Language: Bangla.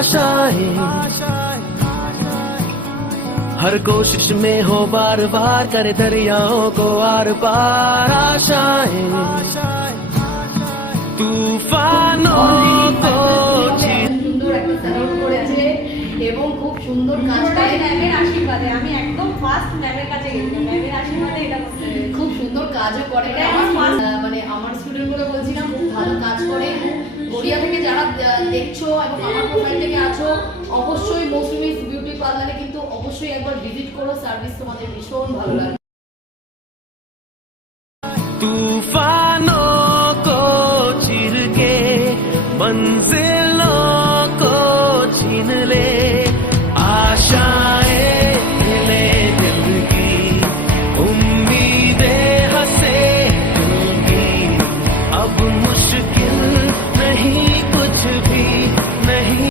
आशाएं हर कोशिश में हो बार बार करे दरियाओं को आर पार आशाएं तूफानों को সুন্দর একটা সালাউট করেছে এবং খুব সুন্দর কাজ করে ম্যামের আশীর্বাদে আমি একদম ফার্স্ট ম্যামের কাছে গেছিলাম ম্যামের আশীর্বাদে এটা করতে পেরেছি। খুব সুন্দর কাজও করে মানে আমার স্টুডেন্টগুলো বলছিলাম খুব ভালো কাজ করে। গড়িয়া থেকে যারা দেখছো এবং আমার প্রোফাইল থেকে আছো অবশ্যই মৌসুমী বিউটি পার্লারে কিন্তু অবশ্যই একবার ভিজিট করো, সার্ভিস তোমাদের ভীষণ ভালো লাগবে।